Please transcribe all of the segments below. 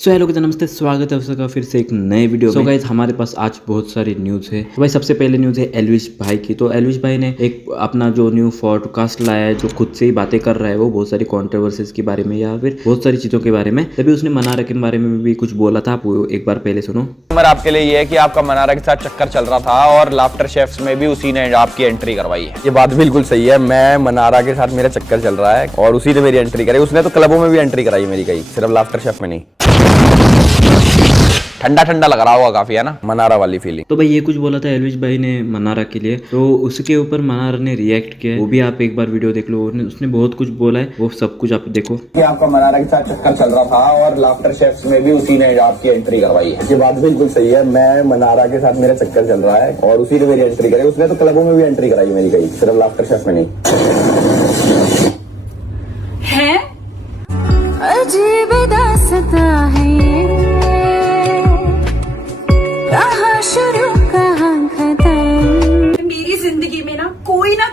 So hello guys, नमस्ते, स्वागत है आपका फिर से एक नए वीडियो में। गाइस हमारे पास आज बहुत सारी न्यूज़ है। तो भाई सबसे पहले न्यूज़ है एल्विश भाई की। तो एल्विश भाई ने एक अपना जो न्यू पॉडकास्ट लाया है, जो खुद से ही बातें कर रहा है, वो बहुत सारी कंट्रोवर्सीज के बारे में या फिर बहुत सारी चीज़ों के बारे में। तभी उसने मनारा के बारे में भी कुछ बोला था, आप एक बार पहले सुनो। आपके लिए ये है कि आपका मनारा के साथ चक्कर चल रहा था और लाफ्टर शेफ्स में भी उसी ने आपकी एंट्री करवाई है। ये बात बिल्कुल सही है। मैं मनारा के साथ मेरा चक्कर चल रहा है और उसी ने मेरी एंट्री कराई। उसने तो क्लबों में भी एंट्री कराई मेरी, कहीं सिर्फ लाफ्टर शेफ में नहीं। ठंडा ठंडा लग रहा होगा काफी, है ना, मनारा वाली फीलिंग। तो भाई ये कुछ बोला था एल्विश भाई ने मनारा के लिए, तो उसके ऊपर मनारा ने रिएक्ट किया, वो भी आप एक बार वीडियो देख लो। उसने बहुत कुछ बोला है, वो सब कुछ आप देखो। कि आपका मनारा के साथ चक्कर चल रहा था और लाफ्टर शेफ्स में भी उसी ने आपकी एंट्री करवाई है। ये बात बिल्कुल सही है। मैं मनारा के साथ मेरा चक्कर चल रहा है और उसी ने मेरी एंट्री कराई। उसने तो क्लबों में भी एंट्री कराई मेरी, कहीं सिर्फ लाफ्टर शेफ में नहीं। है अजीब दास्तां है ये, कहाँ शुरू कहाँ खत्म। मेरी जिंदगी में ना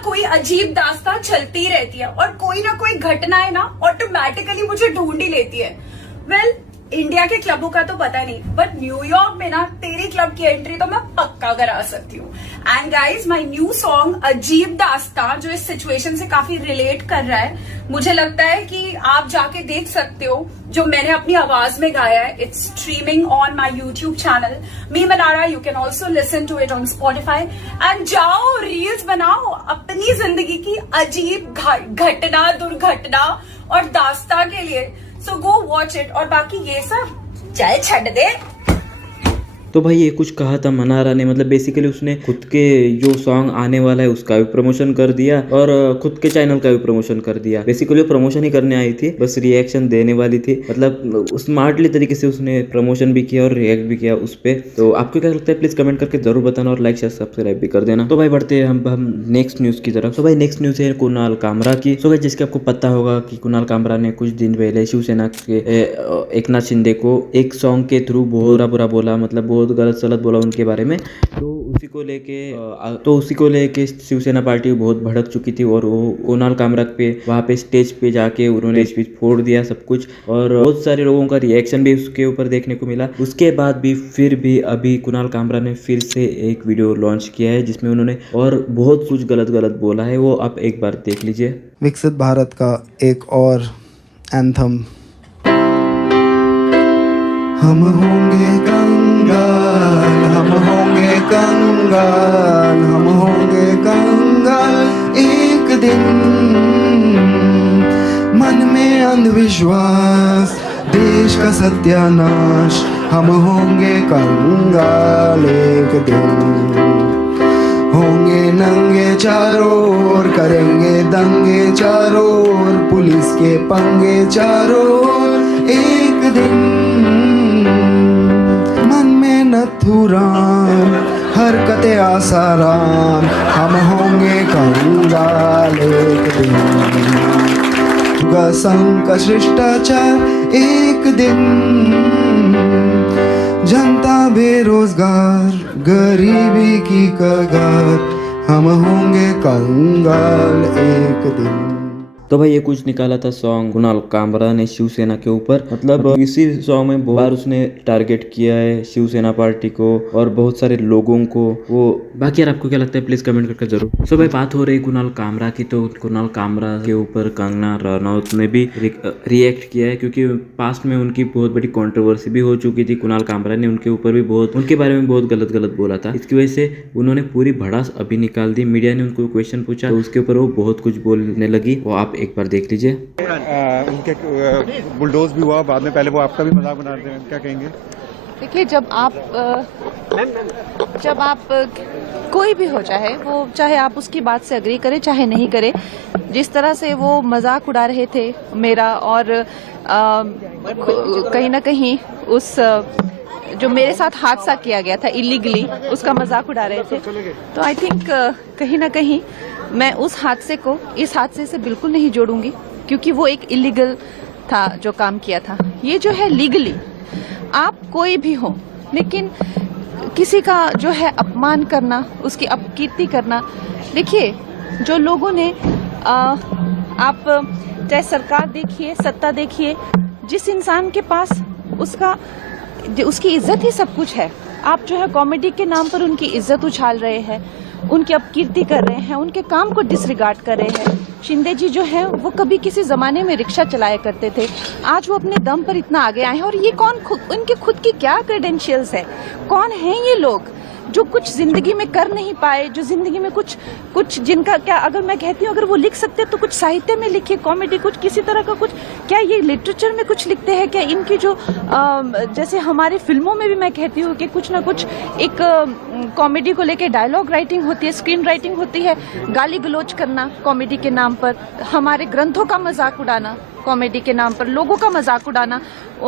कोई अजीब दास्तां चलती ही रहती है और कोई ना कोई घटना है ना ऑटोमेटिकली मुझे ढूंढ ही लेती है। वेल, इंडिया के क्लबों का तो पता नहीं, बट न्यूयॉर्क में ना तेरे क्लब की एंट्री तो मैं पक्का करा सकती हूँ। And guys, my new song अजीब दास्तां जो इस सिचुएशन से काफी रिलेट कर रहा है, मुझे लगता है कि आप जाके देख सकते हो। जो मैंने अपनी आवाज में गाया है, it's streaming on my YouTube channel मी मनारा। You can also listen to it on Spotify. And जाओ रील्स बनाओ अपनी जिंदगी की अजीब घटना, दुर्घटना और दास्तां के लिए। So go watch it। और बाकी ये सब चाहे छड़ दे। तो भाई ये कुछ कहा था मनारा ने, मतलब बेसिकली उसने खुद के जो सॉन्ग आने वाला है उसका भी प्रमोशन कर दिया और खुद के चैनल का भी प्रमोशन कर दिया। बेसिकली वो प्रमोशन ही करने आई थी, बस रिएक्शन देने वाली थी। मतलब स्मार्टली तरीके से उसने प्रमोशन भी किया और रिएक्ट भी किया उस पर। तो आपको क्या लगता है प्लीज कमेंट करके जरूर बताना और लाइक शेयर सब्सक्राइब भी कर देना। तो भाई बढ़ते हैं हम नेक्स्ट न्यूज की तरफ। तो भाई नेक्स्ट न्यूज है कुणाल कामरा की। तो भाई जिसके आपको पता होगा कि कुणाल कामरा ने कुछ दिन पहले शिवसेना के एकनाथ शिंदे को एक सॉन्ग के थ्रू बहुत बुरा बोला, मतलब बहुत गलत सलत बोला उनके बारे में। तो उसी को लेके शिवसेना पार्टी बहुत भड़क चुकी थी और वो कुणाल कामरा पे वहाँ पे स्टेज पे जाके उन्होंने स्पीच फोड़ दिया सब कुछ, और बहुत सारे लोगों का रिएक्शन भी उसके ऊपर देखने को मिला। उसके बाद भी फिर भी अभी कुणाल कामरा ने फिर से एक वीडियो लॉन्च किया है जिसमें उन्होंने और बहुत कुछ गलत बोला है, वो आप एक बार देख लीजिए। विकसित भारत का एक और एंथम। हम होंगे कंगाल, हम होंगे कंगाल, हम होंगे कंगाल एक दिन। मन में अंधविश्वास, देश का सत्यानाश, हम होंगे कंगाल एक दिन। होंगे नंगे चारों ओर, करेंगे दंगे चारों ओर, पुलिस के पंगे चारों ओर एक दिन। मन में नथुराम, हरकतें आसाराम, हम होंगे कंगाल एक दिन। होगा संघ का शिष्टाचार एक दिन। जनता बेरोजगार, गरीबी की कगार, हम होंगे कंगाल एक दिन। तो भाई ये कुछ निकाला था सॉन्ग कुणाल कामरा ने शिवसेना के ऊपर। मतलब इसी सॉन्ग में बहुत बार उसने टारगेट किया है शिवसेना पार्टी को और बहुत सारे लोगों को। वो बाकी यार आपको क्या लगता है प्लीज कमेंट करके जरूर। सो भाई बात हो रही कुणाल कामरा की, तो कुणाल कामरा के ऊपर कंगना रनौत ने भी रिएक्ट किया है, क्योंकि पास्ट में उनकी बहुत बड़ी कंट्रोवर्सी भी हो चुकी थी। कुणाल कामरा ने उनके ऊपर भी बहुत, उनके बारे में बहुत गलत बोला था। इसकी वजह से उन्होंने पूरी भड़ास अभी निकाल दी। मीडिया ने उनको क्वेश्चन पूछा तो उसके ऊपर वो बहुत कुछ बोलने लगी, वो आप एक बार देख लीजिए। उनके बुलडोज भी हुआ बाद में, पहले वो आपका भी मजाक बना रहे हैं, क्या कहेंगे? देखिए, जब आप कोई भी हो, चाहे आप उसकी बात से अग्री करें चाहे नहीं करें, जिस तरह से वो मजाक उड़ा रहे थे मेरा और कहीं ना कहीं उस जो मेरे साथ हादसा किया गया था इलीगली, उसका मजाक उड़ा रहे थे, तो आई थिंक कहीं ना कहीं मैं उस हादसे को इस हादसे से बिल्कुल नहीं जोड़ूंगी, क्योंकि वो एक इलीगल था जो काम किया था। ये जो है लीगली, आप कोई भी हो, लेकिन किसी का जो है अपमान करना, उसकी अपकीर्ति करना। देखिए, जो लोगों ने आप चाहे सरकार देखिए, सत्ता देखिए, जिस इंसान के पास उसकी इज्जत ही सब कुछ है। आप जो है कॉमेडी के नाम पर उनकी इज्जत उछाल रहे हैं, उनकी अपकीर्ति कर रहे हैं, उनके काम को डिसरिगार्ड कर रहे हैं। शिंदे जी जो है वो कभी किसी जमाने में रिक्शा चलाया करते थे, आज वो अपने दम पर इतना आगे आए हैं। और ये उनके खुद की क्या क्रेडेंशियल्स है, कौन है ये लोग जो कुछ जिंदगी में कर नहीं पाए, जो जिंदगी में कुछ जिनका क्या, अगर मैं कहती हूँ अगर वो लिख सकते तो कुछ साहित्य में लिखे, कॉमेडी कुछ किसी तरह का कुछ, क्या ये लिटरेचर में कुछ लिखते हैं क्या? इनकी जो जैसे हमारी फिल्मों में भी मैं कहती हूँ कि कुछ ना कुछ एक कॉमेडी को लेके डायलॉग राइटिंग होती है, स्क्रीन राइटिंग होती है, गाली गलौज करना कॉमेडी के नाम पर, हमारे ग्रंथों का मजाक उड़ाना कॉमेडी के नाम पर, लोगों का मजाक उड़ाना,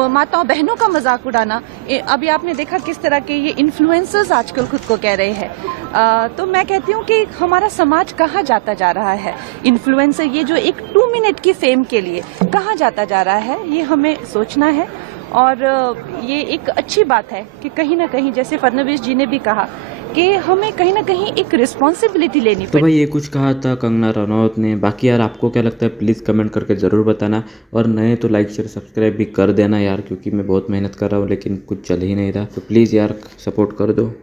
माताओं बहनों का मजाक उड़ाना। अभी आपने देखा किस तरह के ये इन्फ्लुएंसर्स आजकल खुद को कह रहे हैं। तो मैं कहती हूँ कि हमारा समाज कहाँ जाता जा रहा है, इन्फ्लुएंसर ये जो एक 2 मिनट की फेम के लिए कहाँ जाता जा रहा है, ये हमें सोचना है। और ये एक अच्छी बात है कि कहीं ना कहीं जैसे फडणवीस जी ने भी कहा कि हमें कहीं ना कहीं एक रिस्पॉन्सिबिलिटी लेनी तो पड़ेगी। भाई ये कुछ कहा था कंगना रनौत ने। बाकी यार आपको क्या लगता है प्लीज़ कमेंट करके ज़रूर बताना, और नए तो लाइक शेयर सब्सक्राइब भी कर देना यार, क्योंकि मैं बहुत मेहनत कर रहा हूँ लेकिन कुछ चल ही नहीं रहा। तो प्लीज़ यार सपोर्ट कर दो।